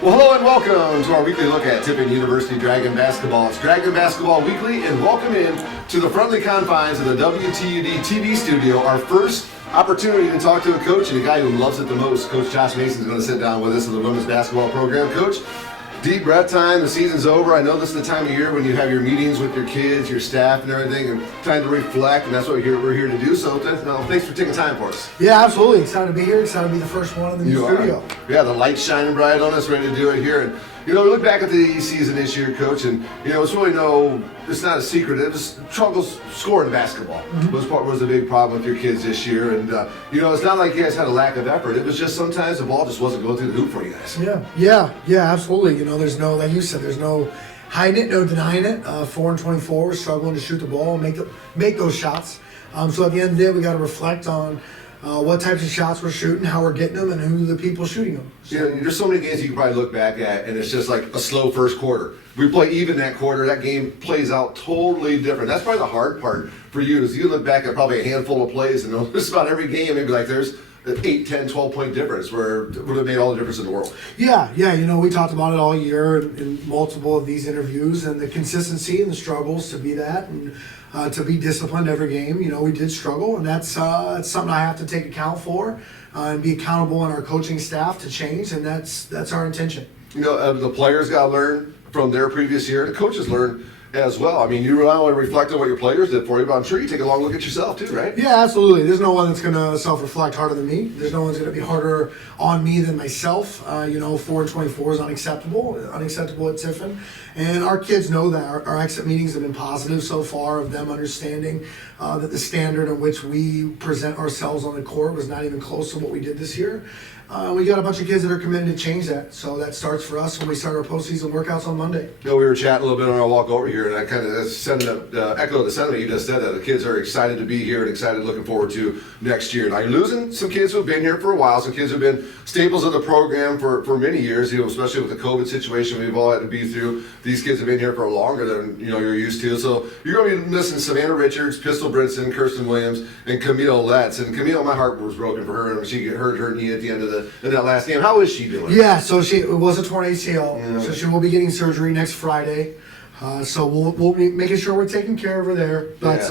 Well, hello and welcome to our weekly look at Tiffin University Dragon Basketball. It's Dragon Basketball Weekly, and welcome in to the friendly confines of the WTUD TV studio. Our first opportunity to talk to a coach and a guy who loves it the most. Coach Josh Mason is going to sit down with us of the women's basketball program. Coach, deep breath time. The season's over. I know this is the time of year when you have your meetings with your kids, your staff, and everything, and time to reflect, and that's what we're here to do. So thanks for taking time for us. Yeah, absolutely. Excited to be here. Excited to be the first one in the new studio. Yeah, the light's shining bright on us, ready to do it here. And we look back at the season this year, Coach, and it's really it's not a secret. It was struggles scoring basketball. Was a big problem with your kids this year, and it's not like you guys had a lack of effort. It was just sometimes the ball just wasn't going through the hoop for you guys. Yeah, absolutely. There's no, like you said, there's no hiding it, no denying it. 4-24, we're struggling to shoot the ball and make those shots. So at the end of the day, we got to reflect on what types of shots we're shooting, how we're getting them, and who the people shooting them. So, there's so many games you can probably look back at, and it's just like a slow first quarter. We play even that quarter, that game plays out totally different. That's probably the hard part for you, is you look back at probably a handful of plays, and just about every game, maybe like there's an 8, 10, 12-point difference where it would have made all the difference in the world. Yeah, we talked about it all year in multiple of these interviews, and the consistency and the struggles to be that, and to be disciplined every game. We did struggle, and that's something I have to take account for and be accountable in our coaching staff to change, and that's our intention. The players got to learn from their previous year. The coaches learn as well. I mean, you not only reflect on what your players did for you, but I'm sure you take a long look at yourself too, right? Yeah, absolutely. There's no one that's going to self-reflect harder than me. There's no one's going to be harder on me than myself. 4-24 is unacceptable at Tiffin. And our kids know that. Our exit meetings have been positive so far, of them understanding that the standard in which we present ourselves on the court was not even close to what we did this year. We got a bunch of kids that are committed to change that. So that starts for us when we start our postseason workouts on Monday. We were chatting a little bit on our walk over here, and I kind of echo the sentiment you just said, that the kids are excited to be here and excited, looking forward to next year. Now, you're losing some kids who have been here for a while, some kids who have been staples of the program for many years, especially with the COVID situation we've all had to be through. These kids have been here for longer than you're used to. So you're going to be missing Savannah Richards, Pistol Brinson, Kirsten Williams, and Camille Letts. And Camille, my heart was broken for her, and she hurt her knee at the end of that last game. How is she doing? Yeah, so it was a torn ACL, so she will be getting surgery next Friday. So we'll be making sure we're taking care of her there. But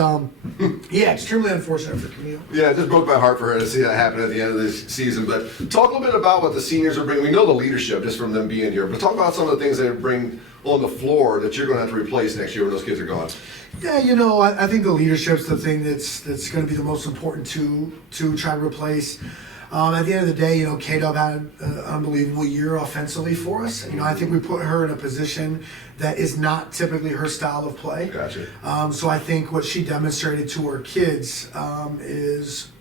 extremely unfortunate for Camille. Yeah, it just broke my heart for her to see that happen at the end of this season. But talk a little bit about what the seniors are bringing. We know the leadership just from them being here, but talk about some of the things they bring on the floor that you're going to have to replace next year when those kids are gone. Yeah, I think the leadership's the thing that's going to be the most important to try to replace. At the end of the day, K-Dub had an unbelievable year offensively for us. I think we put her in a position that is not typically her style of play. Gotcha. So I think what she demonstrated to her kids is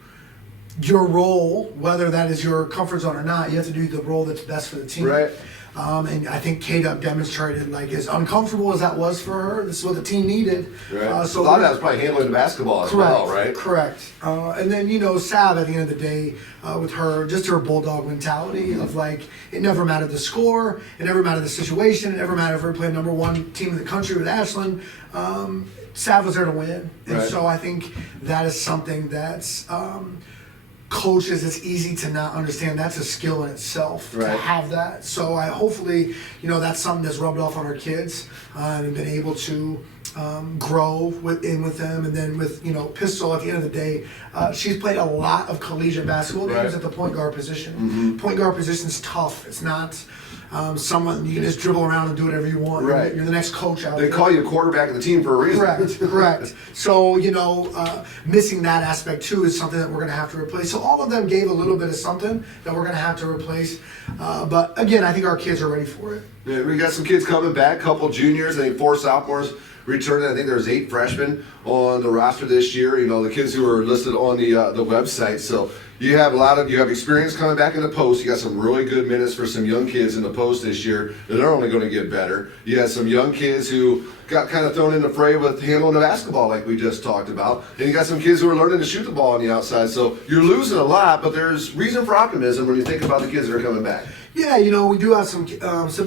your role, whether that is your comfort zone or not, you have to do the role that's best for the team. Right. And I think K-Dub demonstrated, as uncomfortable as that was for her, this is what the team needed. Right. So a lot of that was probably handling the basketball as well, right? Correct. And then, Sav, at the end of the day, with her, just her bulldog mentality of it never mattered the score, it never mattered the situation, it never mattered if we were playing number one team in the country with Ashland. Sav was there to win. And so I think that is something that's... coaches, it's easy to not understand. That's a skill in itself to have that. So I hopefully, that's something that's rubbed off on our kids and been able to grow with them. And then with Pistol, at the end of the day, she's played a lot of collegiate basketball games at the point guard position. Point guard position's tough. It's not someone you can just dribble around and do whatever you want. Right. You're the next coach out there. They call you a quarterback of the team for a reason. Correct. So, missing that aspect too is something that we're going to have to replace. So all of them gave a little bit of something that we're going to have to replace. But again, I think our kids are ready for it. Yeah, we got some kids coming back, couple juniors, I think 4 sophomores returning. I think there's 8 freshmen on the roster this year. The kids who are listed on the website. So you have experience coming back in the post. You got some really good minutes for some young kids in the post this year that are only going to get better. You have some young kids who got kind of thrown in the fray with handling the basketball like we just talked about. And you got some kids who are learning to shoot the ball on the outside. So you're losing a lot, but there's reason for optimism when you think about the kids that are coming back. Yeah, we do have some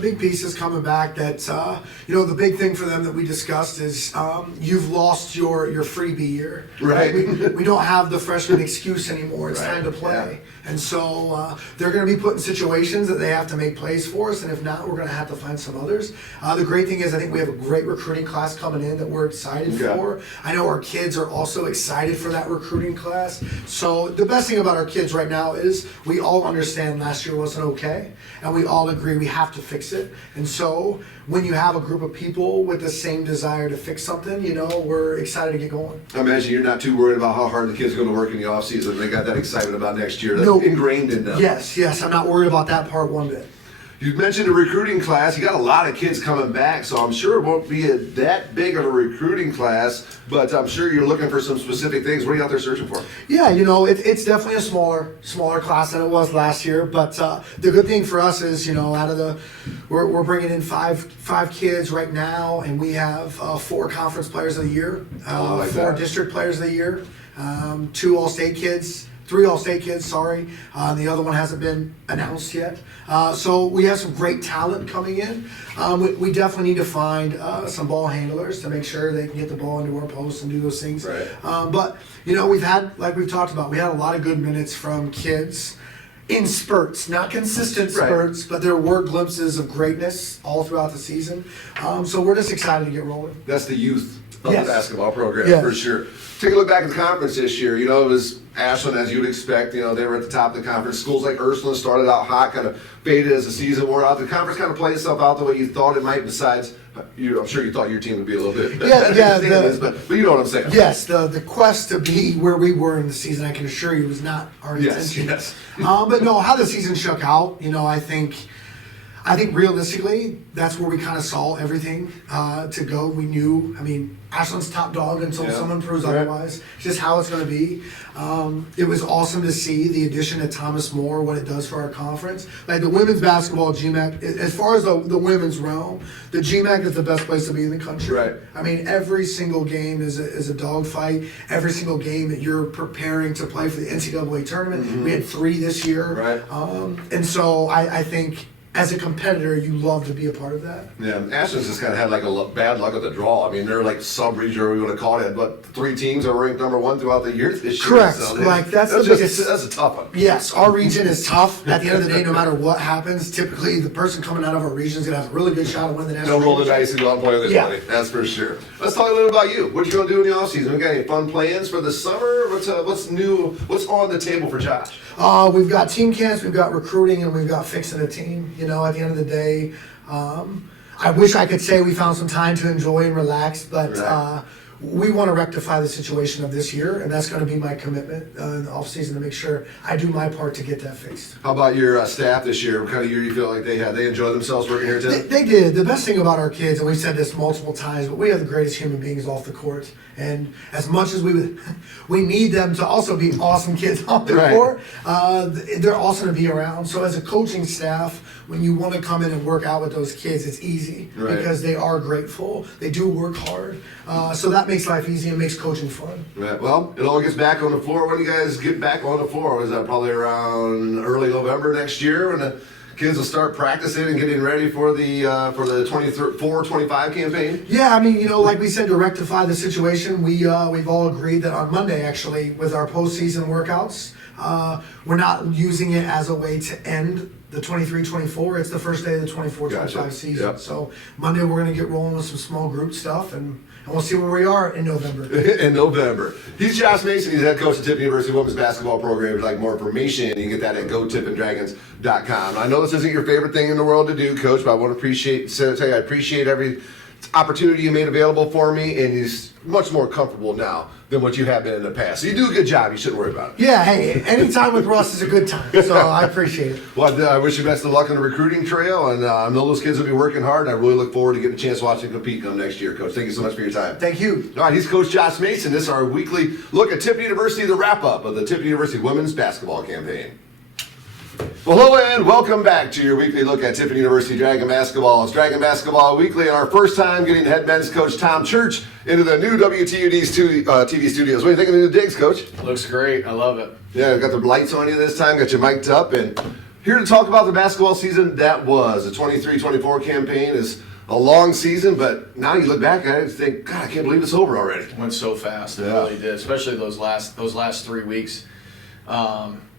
big pieces coming back that, the big thing for them that we discussed is you've lost your freebie year. Right. We don't have the freshman excuse anymore. It's time designed to play. And so they're going to be put in situations that they have to make plays for us, and if not, we're going to have to find some others. The great thing is I think we have a great recruiting class coming in that we're excited for. I know our kids are also excited for that recruiting class. So the best thing about our kids right now is we all understand last year wasn't okay, and we all agree we have to fix it. And so when you have a group of people with the same desire to fix something, we're excited to get going. I imagine you're not too worried about how hard the kids are going to work in the off season. They got that excitement about next year. That's ingrained in them. Yes, I'm not worried about that part one bit. You mentioned a recruiting class. You got a lot of kids coming back, so I'm sure it won't be that big of a recruiting class, but I'm sure you're looking for some specific things. What are you out there searching for? Yeah, it's definitely a smaller class than it was last year, but the good thing for us is, we're bringing in five kids right now, and we have 4 conference players of the year, 4 district players of the year, 2 all-state kids. 3 all-state kids, sorry. The other one hasn't been announced yet. So we have some great talent coming in. We definitely need to find some ball handlers to make sure they can get the ball into our posts and do those things. Right. But, we've had, like we've talked about, we had a lot of good minutes from kids in spurts, not consistent spurts, but there were glimpses of greatness all throughout the season. So we're just excited to get rolling. That's the youth of the basketball program, for sure. Take a look back at the conference this year. It was Ashland, as you'd expect. They were at the top of the conference. Schools like Ursuline started out hot, kind of faded as the season wore out. The conference kind of played itself out the way you thought it might, besides, I'm sure you thought your team would be a little bit but you know what I'm saying. Yes, the quest to be where we were in the season, I can assure you, was not our intention. Yes. But no, how the season shook out, I think realistically, that's where we kind of saw everything to go. We knew, Ashland's top dog until someone proves otherwise. It's just how it's going to be. It was awesome to see the addition of Thomas More, what it does for our conference. Like the women's basketball GMAC, as far as the women's realm, the GMAC is the best place to be in the country. Right. Every single game is a dogfight. Every single game that you're preparing to play for the NCAA tournament. Mm-hmm. We had 3 this year. Right. And so I think, as a competitor, you love to be a part of that. Yeah, Ashland's just kind of had like bad luck at the draw. They're like sub-region, or we want to call it, but 3 teams are ranked number 1 throughout the year this year. Correct. So that's the biggest. That's a tough one. Yes, our region is tough. At the end of the day, no matter what happens, typically the person coming out of our region is going to have a really good shot of winning the national They'll roll the dice and go out and play with anybody. That's for sure. Let's talk a little about you. What you going to do in the offseason? We got any fun plans for the summer? What's new? What's on the table for Josh? We've got team camps, we've got recruiting, and we've got fixing a team. At the end of the day, I wish I could say we found some time to enjoy and relax, but we want to rectify the situation of this year, and that's going to be my commitment in the offseason to make sure I do my part to get that fixed. How about your staff this year? What kind of year do you feel like they had? They enjoyed themselves working here today? They did. The best thing about our kids, and we've said this multiple times, but we have the greatest human beings off the court. And as much as we need them to also be awesome kids off the court, they're awesome to be around. So as a coaching staff, when you want to come in and work out with those kids, it's easy because they are grateful. They do work hard. So that makes life easy and makes coaching fun. Right. Well, it all gets back on the floor. When do you guys get back on the floor? Was that probably around early November next year when the kids will start practicing and getting ready for the 24-25 campaign? Yeah, like we said, to rectify the situation, we've all agreed that on Monday, actually, with our postseason workouts, we're not using it as a way to end the 23-24. It's the first day of the 24-25 season. Yep. So Monday we're going to get rolling with some small group stuff, and we'll see where we are in November. In November. He's Josh Mason. He's head coach of Tiffin University Women's Basketball Program. If you'd like more information, you can get that at GoTiffinDragons.com. I know this isn't your favorite thing in the world to do, Coach, but I want to tell you I appreciate every opportunity you made available for me, and he's much more comfortable now than what you have been in the past. So you do a good job. You shouldn't worry about it. Yeah, hey, any time with Russ is a good time, so I appreciate it. Well, I wish you best of luck on the recruiting trail, and I know those kids will be working hard, and I really look forward to getting a chance to watch them compete come next year, Coach. Thank you so much for your time. Thank you. All right, he's Coach Josh Mason. This is our weekly look at Tiffin University, the wrap-up of the Tiffin University Women's Basketball Campaign. Well, hello and welcome back to your weekly look at Tiffin University Dragon Basketball. It's Dragon Basketball Weekly, and our first time getting head men's coach Tom Church into the new WTUD's TV studios. What do you think of the new digs, Coach? Looks great. I love it. Yeah, got the lights on you this time, got you mic'd up, and here to talk about the basketball season that was. The 23-24 campaign is a long season, but now you look back at it and think, God, I can't believe it's over already. It went so fast. It really did, especially those last 3 weeks.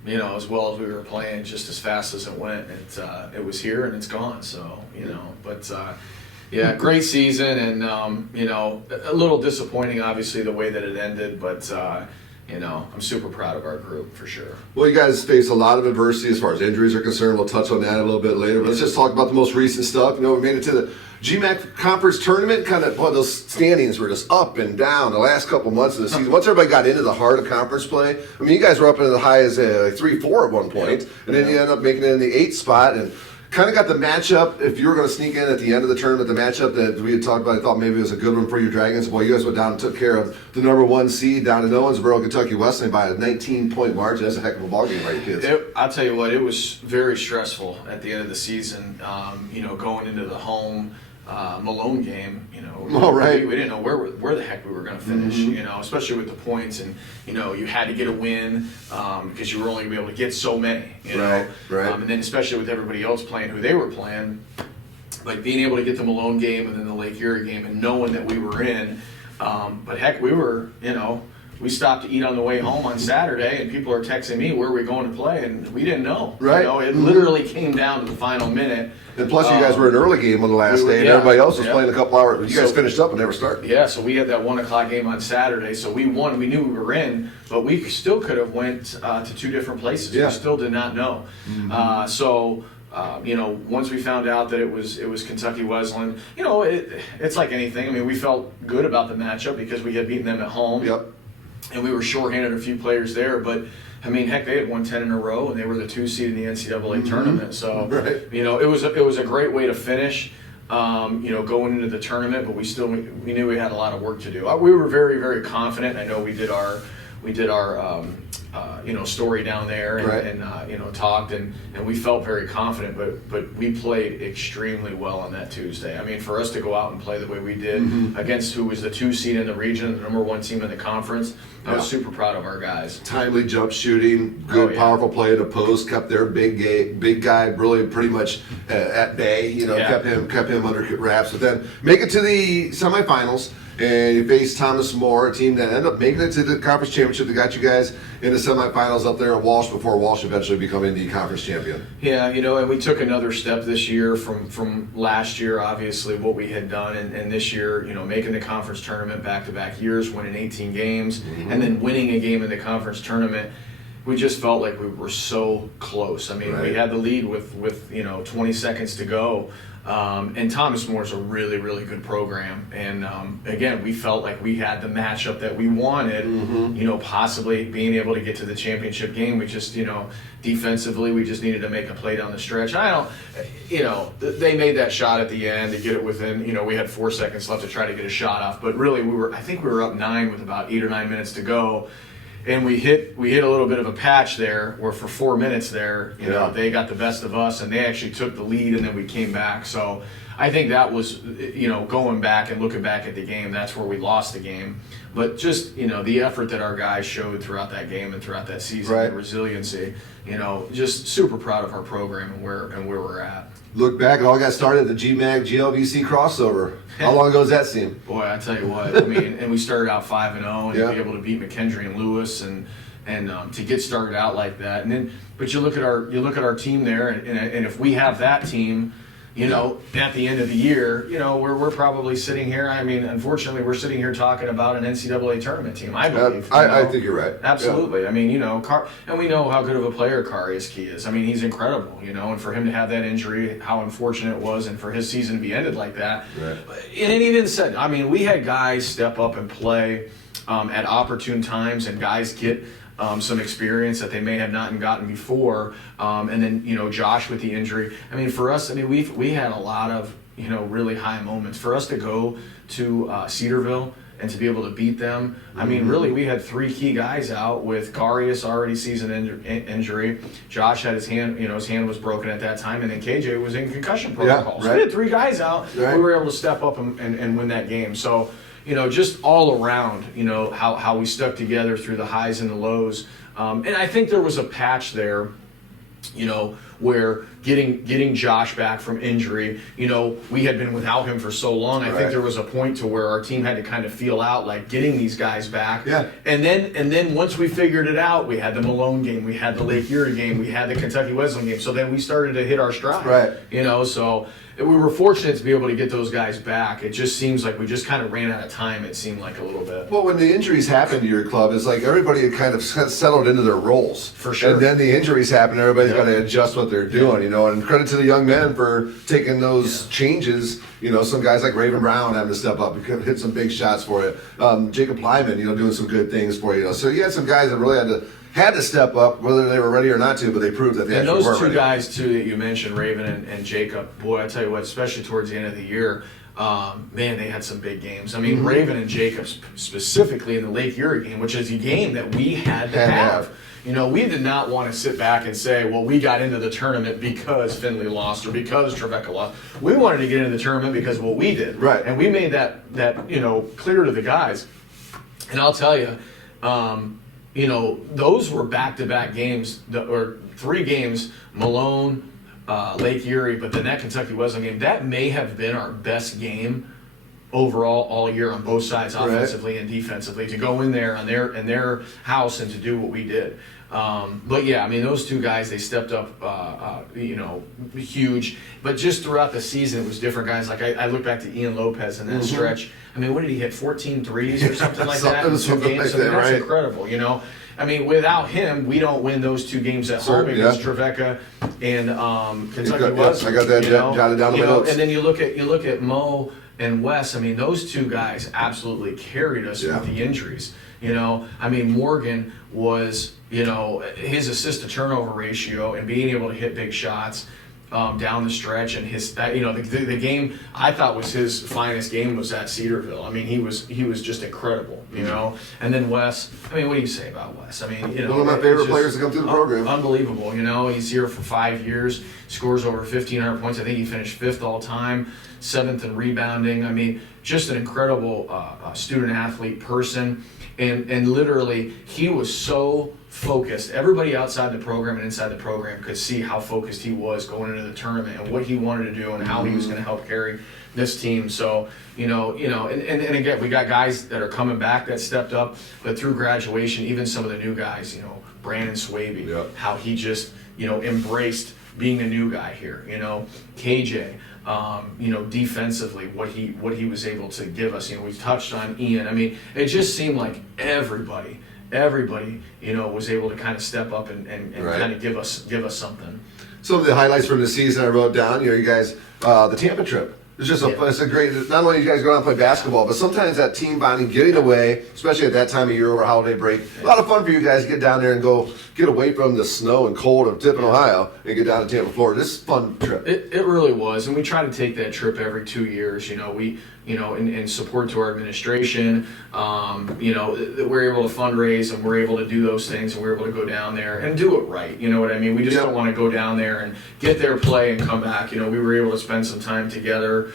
you know, as well as we were playing, just as fast as it went. It was here and it's gone. So, you know, but yeah, great season, and you know, a little disappointing, obviously, the way that it ended, but you know, I'm super proud of our group for sure. Well, you guys face a lot of adversity as far as injuries are concerned. We'll touch on that a little bit later. But let's just talk about the most recent stuff. You know, we made it to the GMAC Conference Tournament. Kind of, boy, those standings were just up and down the last couple months of the season. Once everybody got into the heart of conference play, I mean, you guys were up into the high as like 3-4 at one point, and then you end up making it in the 8th spot. And kind of got the matchup, if you were going to sneak in at the end of the tournament, the matchup that we had talked about, I thought maybe it was a good one for your Dragons. Boy, you guys went down and took care of the number 1 seed down in Owensboro, Kentucky Wesleyan by a 19-point margin. That's a heck of a ballgame, right, kids? I'll tell you what, it was very stressful at the end of the season, you know, going into the home Malone game, you know, Oh, right. we didn't know where the heck we were going to finish, you know, especially with the points, and you know, you had to get a win because you were only going to be able to get so many, you know, Right. And then especially with everybody else playing who they were playing, like being able to get the Malone game and then the Lake Erie game and knowing that we were in, but heck, we were, you know, we stopped to eat on the way home on Saturday, and people are texting me, where are we going to play? And we didn't know. Right. You know, it literally came down to the final minute. And plus, you guys were an early game on the last day, and yeah, everybody else was yeah. playing a couple hours. You guys So- finished up and never started. Yeah, so we had that 1 o'clock game on Saturday, so we won. We knew we were in, but we still could have went to 2 different places. Yeah. We still did not know. You know, once we found out that it was Kentucky Wesleyan, you know, it's like anything. I mean, we felt good about the matchup because we had beaten them at home. Yep. And we were shorthanded a few players there, but I mean, heck, they had won 10 in a row, and they were the 2 seed in the NCAA tournament. So, Right. you know, it was a great way to finish. You know, going into the tournament, but we knew we had a lot of work to do. We were very, very confident. I know we did our you know, story down there and, Right. and you know, talked, and we felt very confident, but we played extremely well on that Tuesday. I mean, for us to go out and play the way we did against who was the 2 seed in the region, the number 1 team in the conference, I was Yeah. super proud of our guys. Timely jump shooting, good, Oh, yeah. powerful play in the post, kept their big guy really pretty much at bay. You know, Yeah. kept him under wraps. But then make it to the semifinals, and you face Thomas More, a team that ended up making it to the conference championship. That got you guys in the semifinals up there at Walsh before Walsh eventually becoming the conference champion. Yeah, you know, and we took another step this year from last year, obviously, what we had done, and this year, you know, making the conference tournament back-to-back years, winning 18 games, and then winning a game in the conference tournament. We just felt like we were so close. I mean, Right. we had the lead with you know, 20 seconds to go. And Thomas Moore's a really, really good program. And again, we felt like we had the matchup that we wanted, you know, possibly being able to get to the championship game. We just, you know, defensively, we just needed to make a play down the stretch. You know, they made that shot at the end to get it within, you know, we had 4 seconds left to try to get a shot off. But really, I think we were up 9 with about 8 or 9 minutes to go. And we hit a little bit of a patch there where for 4 minutes there, you know, Yeah. they got the best of us and they actually took the lead, and then we came back. So I think that was, you know, going back and looking back at the game, that's where we lost the game. But just, you know, the effort that our guys showed throughout that game and throughout that season, Right. the resiliency, you know, just super proud of our program and where we're at. Look back, it all got started at the GMAC GLVC crossover. How long ago does that seem? Boy, I tell you what, I mean, and we started out 5-0, and Yeah. to be able to beat McKendree and Lewis, and to get started out like that, and then, but you look at our team there, and if we have that team, you know, at the end of the year, you know, we're probably sitting here. I mean, unfortunately, we're sitting here talking about an NCAA tournament team. I believe. You I know? think you're right. Absolutely. I mean, you know, and we know how good of a player Karius Key is. I mean, he's incredible, you know, and for him to have that injury, how unfortunate it was, and for his season to be ended like that. Right. And he didn't say, I mean, we had guys step up and play at opportune times, and guys get some experience that they may have not gotten before. And then, you know, Josh with the injury. I mean, for us, I mean, we had a lot of, you know, really high moments. For us to go to Cedarville and to be able to beat them, I mean, really, we had 3 key guys out with Karius already season injury. Josh had his hand, you know, his hand was broken at that time, and then KJ was in concussion protocol. Yeah, So right. we had 3 guys out. Right. We were able to step up and win that game. So, you know, just all around, you know, how we stuck together through the highs and the lows. And I think there was a patch there You know, where getting Josh back from injury, you know, we had been without him for so long. I Right. think there was a point to where our team had to kind of feel out like getting these guys back. Yeah. And then once we figured it out, we had the Malone game, we had the Lake Erie game, we had the Kentucky Wesleyan game. So then we started to hit our stride. Right. You know, so we were fortunate to be able to get those guys back. It just seems like we just kind of ran out of time, it seemed like a little bit. Well, when the injuries happened to your club, it's like everybody had kind of settled into their roles. For sure. And then the injuries happen, everybody's Yeah. got to adjust what they're doing, you know. And credit to the young men for taking those changes. You know, some guys like Raven Brown having to step up and hit some big shots for you. Jacob Plyman, you know, doing some good things for you. So you had some guys that really had to step up, whether they were ready or not to, but they proved that they And actually those were two ready. guys too that you mentioned, Raven and Jacob, boy, I tell you what, especially towards the end of the year, man, they had some big games. I mean, Mm-hmm. Raven and Jacob specifically in the Lake Erie game, which is a game that we had to Had to have. have. You know, we did not want to sit back and say, well, we got into the tournament because Finley lost or because Trevecca lost. We wanted to get into the tournament because of what we did. Right. And we made that you know, clear to the guys. And I'll tell you, you know, those were back-to-back games, or 3 games, Malone, Lake Erie, but then that Kentucky Wesleyan game, that may have been our best game overall all year on both sides, Right. offensively and defensively, to go in there in their house and to do what we did. But yeah, I mean, those two guys, they stepped up, you know, huge. But just throughout the season, it was different guys. Like I look back to Ian Lopez in that stretch. I mean, what did he hit? 14 threes or something like that in 2 Something games. like I mean, that, that's right. incredible. You know, I mean, without him, we don't win those 2 games at home Certainly, against yeah. Trevecca and Kentucky got- Wesleyan. I got that you know? jotted down in You my know, notes. And then you look at Mo and Wes. I mean, those 2 guys absolutely carried us Yeah. with the injuries. You know, I mean, Morgan was, you know, his assist to turnover ratio and being able to hit big shots down the stretch, and his, you know, the game I thought was his finest game was at Cedarville. I mean, he was just incredible, you know. And then Wes, I mean, what do you say about Wes? I mean, you know, One of my it's favorite just players to come through the program. Unbelievable, you know. He's here for 5 years, scores over 1,500 points. I think he finished 5th all time, 7th in rebounding. I mean, just an incredible student athlete person. And literally, he was so focused. Everybody outside the program and inside the program could see how focused he was going into the tournament and what he wanted to do and how he was going to help carry this team. So, you know, and again, we got guys that are coming back that stepped up, but through graduation, even some of the new guys, you know, Brandon Swaby, Yep. how he just, you know, embraced being a new guy here, you know, KJ. You know, defensively, what he was able to give us. You know, we've touched on Ian. I mean, it just seemed like everybody, you know, was able to kind of step up and Right. kind of give us something. Some of the highlights from the season I wrote down, you know, you guys, the Tampa trip. It's just Yeah. it's a great, not only you guys go out and play basketball, but sometimes that team bonding, getting away, especially at that time of year over holiday break, a lot of fun for you guys to get down there and go get away from the snow and cold of Tippin, Ohio, and get down to Tampa, Florida. This is a fun trip. It really was, and we try to take that trip every 2 years. You know, we, you know, in support to our administration, you know, that we're able to fundraise and we're able to do those things and we're able to go down there and do it right. You know what I mean? We just Yep. don't want to go down there and get there, play, and come back. You know, we were able to spend some time together,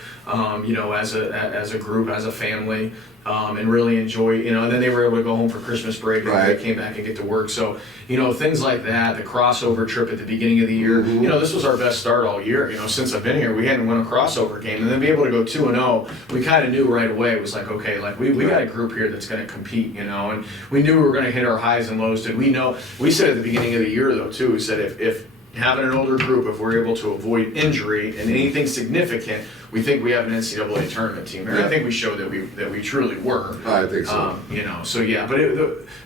you know, as a group, as a family. And really enjoy, you know, and then they were able to go home for Christmas break and Right. they came back and get to work. So, you know, things like that, the crossover trip at the beginning of the year, Mm-hmm. you know, this was our best start all year. You know, since I've been here, we hadn't won a crossover game. And then be able to go 2-0, we kind of knew right away. It was like, okay, like we got a group here that's going to compete, you know, and we knew we were going to hit our highs and lows. Did we know? We said at the beginning of the year, though, too, we said if having an older group, if we're able to avoid injury and anything significant, we think we have an NCAA tournament team. And Yeah. I think we showed that we truly were. I think so. You know, so yeah, but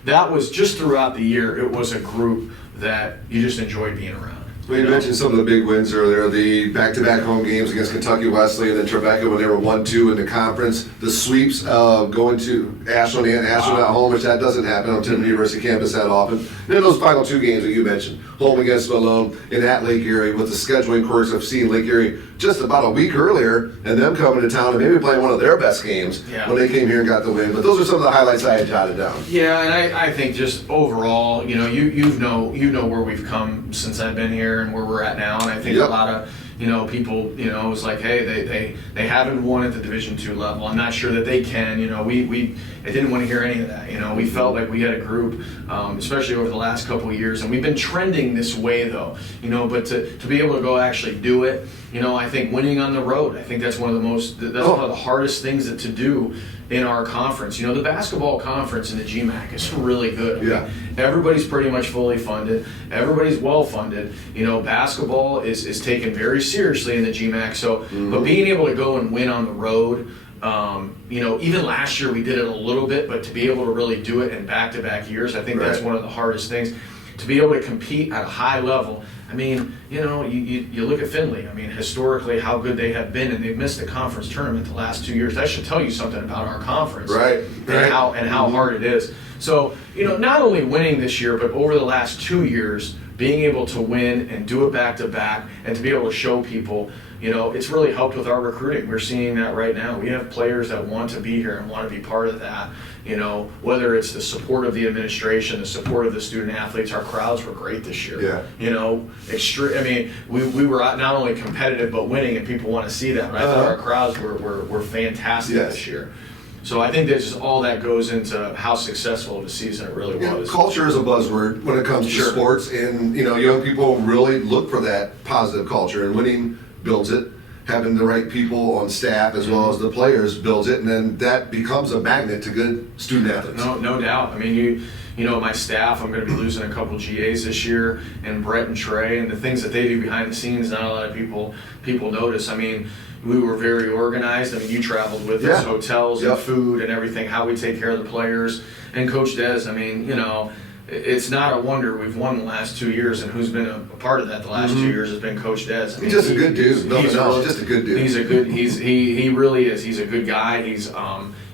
that was just throughout the year. It was a group that you just enjoyed being around. Well, you mentioned some of the big wins earlier, the back-to-back home games against Kentucky Wesleyan and then Trevecca when they were 1-2 in the conference. The sweeps going to Ashland and Ashland at home, which that doesn't happen on Tiffin University campus that often. And then those final 2 games that you mentioned, home against Malone and at Lake Erie, with the scheduling quirks of seeing Lake Erie just about a week earlier and them coming to town and maybe playing one of their best games Yeah. when they came here and got the win. But those are some of the highlights I had jotted down. Yeah, and I think just overall, you know, you know where we've come since I've been here and where we're at now, and I think Yep. a lot of you know, people, you know, it was like, hey, they haven't won at the Division II level. I'm not sure that they can. You know, I didn't want to hear any of that. You know, we felt like we had a group, especially over the last couple of years, and we've been trending this way though. You know, but to be able to go actually do it, you know, I think winning on the road, I think that's one of the hardest things to do in our conference. You know, the basketball conference in the GMAC is really good. I mean, everybody's pretty much fully funded. Everybody's well funded. You know, basketball is taken very seriously in the GMAC. So, but being able to go and win on the road, you know, even last year we did it a little bit, but to be able to really do it in back-to-back years, I think that's one of the hardest things. To be able to compete at a high level. I mean, you know, you look at Findlay. I mean, historically, how good they have been, and they've missed the conference tournament the last 2 years. That should tell you something about our conference, and how hard it is. So, you know, not only winning this year, but over the last 2 years, being able to win and do it back to back, and to be able to show people, you know, it's really helped with our recruiting. We're seeing that right now. We have players that want to be here and want to be part of that. You know, whether it's the support of the administration, the support of the student athletes, our crowds were great this year. Yeah. You know, I mean, we were not only competitive but winning, and people want to see that. Right? I thought our crowds were fantastic this year. So I think that just all that goes into how successful of a season it really was. Culture is a buzzword when it comes to sports, and you know, young people really look for that positive culture, and winning builds it. Having the right people on staff as well as the players builds it, and then that becomes a magnet to good student athletes. No doubt. I mean, you know, my staff, I'm going to be losing a couple GAs this year, and Brett and Trey, and the things that they do behind the scenes, not a lot of people notice. I mean, we were very organized. I mean, you traveled with us, hotels and food and everything, how we take care of the players. And Coach Des, I mean, you know, it's not a wonder we've won the last 2 years, and who's been a part of that the last 2 years has been Coach Des. I mean, he's just a good dude. Nothing else. Just a good dude. He really is. He's a good guy. He's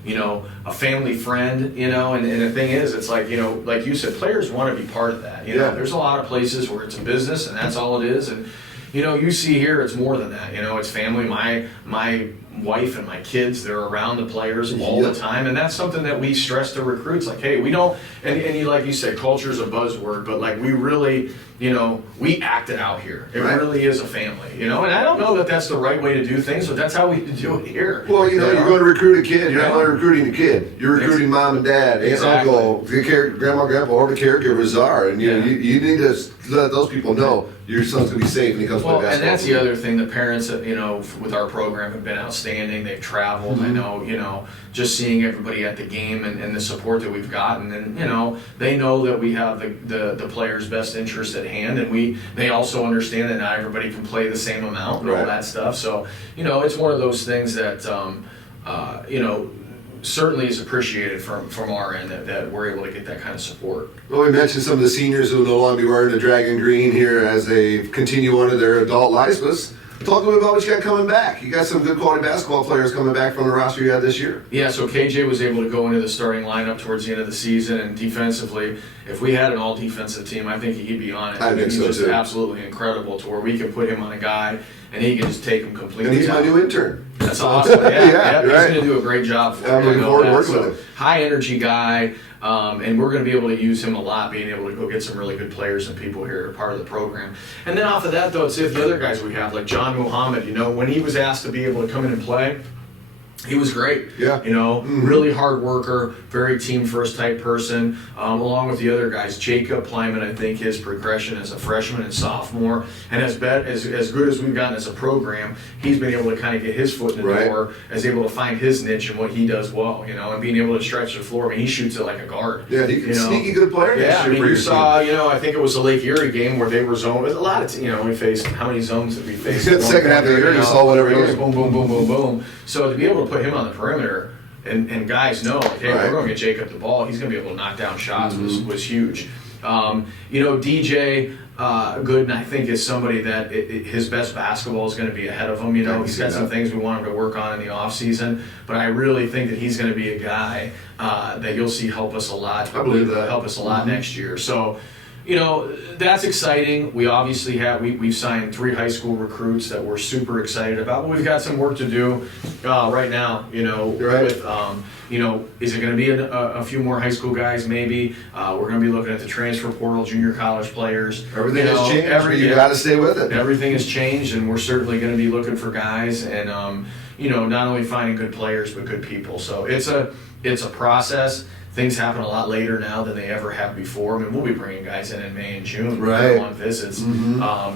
you know, a family friend. You know, and the thing is, it's like, you know, like you said, players want to be part of that. You know, there's a lot of places where it's a business and that's all it is, and you know, you see here it's more than that. You know, it's family. My wife and my kids, they're around the players all the time, and that's something that we stress to recruits. Like, hey, we don't, and you, like you said, culture is a buzzword, but like we really, you know, we act it out here. It really is a family, you know, and I don't know that that's the right way to do things, but that's how we do it here. Well, you know, you're going to recruit a kid. You're not only recruiting a kid. You're recruiting mom and dad, aunt, uncle, grandma, grandpa, or the caregivers are, and you know, you need to let those people know your son's going to be safe when he comes to play basketball. And that's the other thing. The parents, you know, with our program have been outstanding. They've traveled. I know, you know, just seeing everybody at the game and the support that we've gotten, and you know, they know that we have the players' best interest at hand, and they also understand that not everybody can play the same amount and all that stuff. So, you know, it's one of those things that you know, certainly is appreciated from our end that we're able to get that kind of support. Well, we mentioned some of the seniors who will no longer be wearing the dragon green here as they continue on to their adult lives. Talk a little bit about what you got coming back. You got some good quality basketball players coming back from the roster you had this year. Yeah, so KJ was able to go into the starting lineup towards the end of the season, and defensively, if we had an all-defensive team, I think he'd be on it. I think so, he's just absolutely incredible to where we can put him on a guy, and he can just take him completely. And he's my new intern. That's awesome. Yeah, he's right. going to do a great job for I'm looking forward to working with him. High energy guy, and we're going to be able to use him a lot, being able to go get some really good players and people here, part of the program. And then off of that, though, it's the other guys we have, like John Muhammad. You know, when he was asked to be able to come in and play, he was great. Yeah. You know, really hard worker, very team first type person, along with the other guys. Jacob Plyman, I think his progression as a freshman and sophomore, and as good as we've gotten as a program, he's been able to kind of get his foot in the door, as able to find his niche and what he does well, you know, and being able to stretch the floor. I mean, he shoots it like a guard. Yeah, he's a sneaky good player. Yeah, I mean, you saw, you know, I think it was the Lake Erie game where they were zoned. There's a lot of, you know, we faced, how many zones did we face? The second half of the year, you saw whatever it was. Boom, boom, boom, boom, boom. So to be able to put him on the perimeter, and guys know, like, hey, we're going to get Jacob the ball. He's going to be able to knock down shots. Was huge. You know, DJ Gooden, I think, is somebody that his best basketball is going to be ahead of him. You know, he's got some things we want him to work on in the off season, but I really think that he's going to be a guy that you'll see help us a lot. I believe that. Help us a lot next year. So, you know, that's exciting. We obviously have, we've signed 3 high school recruits that we're super excited about, but we've got some work to do right now, you know, with you know, is it going to be a few more high school guys? Maybe. We're going to be looking at the transfer portal, junior college players. Everything You know, has changed. You got to stay with it. Everything has changed, and we're certainly going to be looking for guys, and you know, not only finding good players but good people. So it's a process. Things happen a lot later now than they ever have before. I mean, we'll be bringing guys in May and June Right. on visits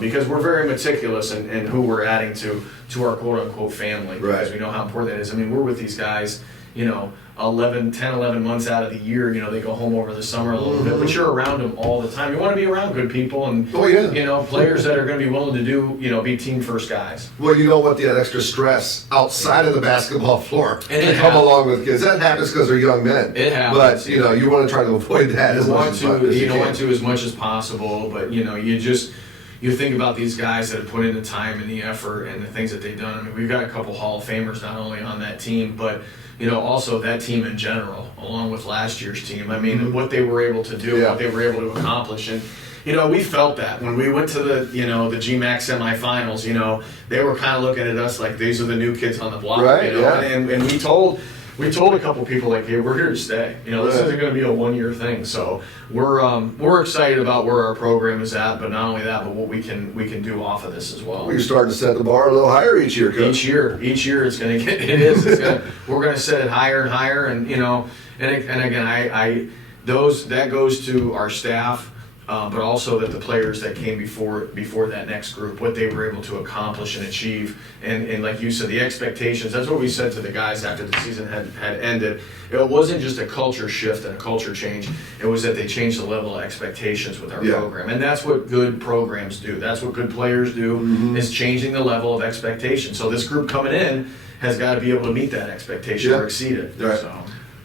because we're very meticulous in who we're adding to our quote unquote family because Right. we know how important that is. I mean, we're with these guys, you know, 11 months out of the year. You know, they go home over the summer a little bit, but you're around them all the time. You want to be around good people and Oh, yeah. you know, players that are going to be willing to do, you know, be team first guys. Well, you know what? That extra stress outside of the basketball floor And can it come happens. along with kids. That happens because they're young men. It happens, But you know, you want to try to avoid that as much as you can. want to as much as possible, but you know, you think about these guys that have put in the time and the effort and the things that they've done. I mean, we've got a couple Hall of Famers not only on that team, but you know, also that team in general, along with last year's team. I mean, what they were able to do, Yeah. what they were able to accomplish, and you know, we felt that when we went to the GMAC semifinals. You know, they were kind of looking at us like these are the new kids on the block. Right, You know, yeah. and we told a couple people like, hey, we're here to stay. You know, this Right. isn't going to be a 1-year thing. So we're excited about where our program is at, but not only that, but what we can do off of this as well. We're starting to set the bar a little higher each year, Coach. Each year it's going to get we're going to set it higher and higher, and you know, and again, that goes to our staff. But also that the players that came before that next group, what they were able to accomplish and achieve, and like you said, the expectations. That's what we said to the guys after the season had ended. It wasn't just a culture shift and a culture change. It was that they changed the level of expectations with our Yeah. program, and that's what good programs do. That's what good players do is changing the level of expectation. So this group coming in has got to be able to meet that expectation Yeah. or exceed it. Right. So.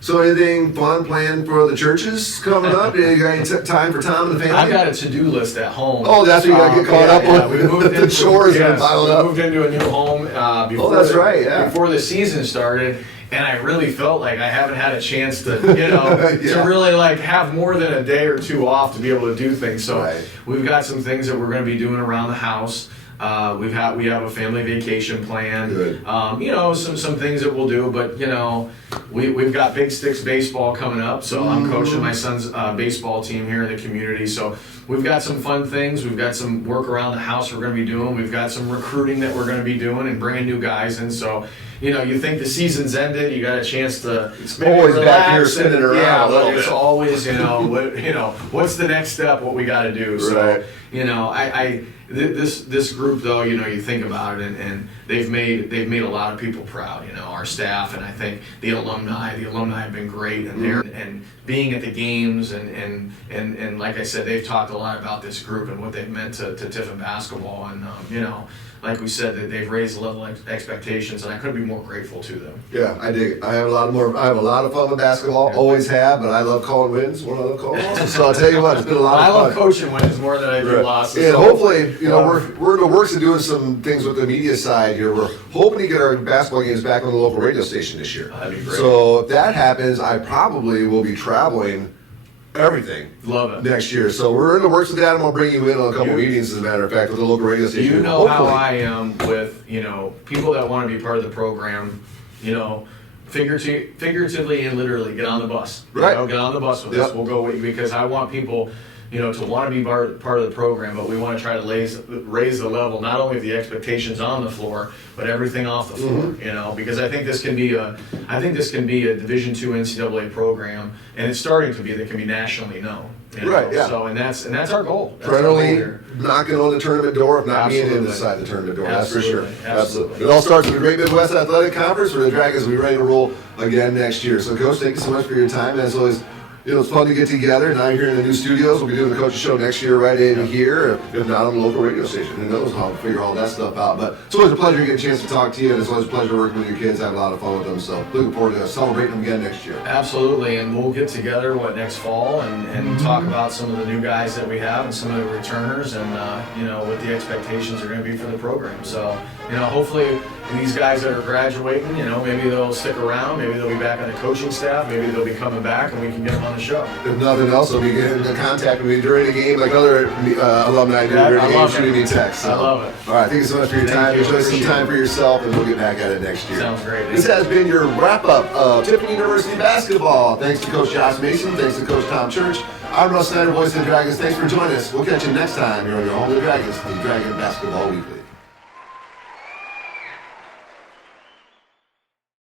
So anything fun planned for the churches coming up? You got any time for Tom and the family? I've got a to-do list at home. Oh, that's where you gotta get caught up on We moved the into- chores and yes, piled we up. moved into a new home before. that's right, yeah. Before the season started, and I really felt like I haven't had a chance to, you know, Yeah. to really like have more than a day or two off to be able to do things. So Right. we've got some things that we're going to be doing around the house. We have a family vacation plan. Good. You know, some things that we'll do, but you know, we've got Big Sticks baseball coming up, so I'm coaching my son's baseball team here in the community. So we've got some fun things. We've got some work around the house we're going to be doing. We've got some recruiting that we're going to be doing and bringing new guys in. So you know, you think the season's ended, you got a chance to maybe always back here relax spinning and- around Yeah, a little but it's bit. always what's the next step? What we got to do? So Right. you know, this group though, you know, you think about it, and they've made a lot of people proud. You know, our staff, and I think the alumni have been great, and they're and being at the games, and like I said, they've talked a lot about this group and what they've meant to Tiffin basketball, and you know, like we said, that they've raised the level of expectations, and I couldn't be more grateful to them. Yeah, I dig it. I have a lot of fun with basketball. Always have, but I love calling wins. What I love calling losses. So I'll tell you what, it's been a lot I of love fun. coaching wins more than I do losses. And so- hopefully, you know, we're in the works of doing some things with the media side here. We're hoping to get our basketball games back on the local radio station this year. That'd be great. So if that happens, I probably will be traveling everything Love it. next year. So we're in the works with that. I'm gonna bring you in on a couple You- meetings, as a matter of fact, with the local radio station. You know how Hopefully. I am with, you know, people that want to be part of the program, you know, figuratively and literally get on the bus. You Right. know, get on the bus with Yep. us. We'll go with you because I want people, you know, to want to be part of the program, but we want to try to raise the level, not only of the expectations on the floor, but everything off the floor, Mm-hmm. you know, because I think this can be a Division II NCAA program, and it's starting to be, that can be nationally known. You know? Right, yeah. So, and that's our goal. That's our goal Friendly, here. knocking on the tournament door, if not being Absolutely. inside the tournament door, that's for sure. Absolutely. Absolutely. It all starts with the Great Midwest Athletic Conference, where the Dragons will be ready to roll again next year. So, Coach, thank you so much for your time. As always, you know, it's fun to get together. Now you're here in the new studios. We'll be doing the coach's show next year right in here, if not on the local radio station. Who knows how we'll figure all that stuff out. But it's always a pleasure to get a chance to talk to you, and it's always a pleasure working with your kids, have a lot of fun with them. So looking forward to celebrating them again next year. Absolutely, and we'll get together next fall and talk about some of the new guys that we have and some of the returners, and you know, what the expectations are going to be for the program. So, you know, hopefully these guys that are graduating, you know, maybe they'll stick around, maybe they'll be back on the coaching staff, maybe they'll be coming back, and we can get them on the show. If nothing else, I'll be getting in contact with me during the game, like other alumni do during the I game, love shooting it. me texts. So. I love it. All right, thank you so much for your Thank time. you. Enjoy some Appreciate time it. for yourself, and we'll get back at it next year. Sounds great. This has been your wrap-up of Tiffany University basketball. Thanks to Coach Josh Mason. Thanks to Coach Tom Church. I'm Russ Snyder, voice of the Dragons. Thanks for joining us. We'll catch you next time here on your home of the Dragons, the Dragon Basketball Weekly.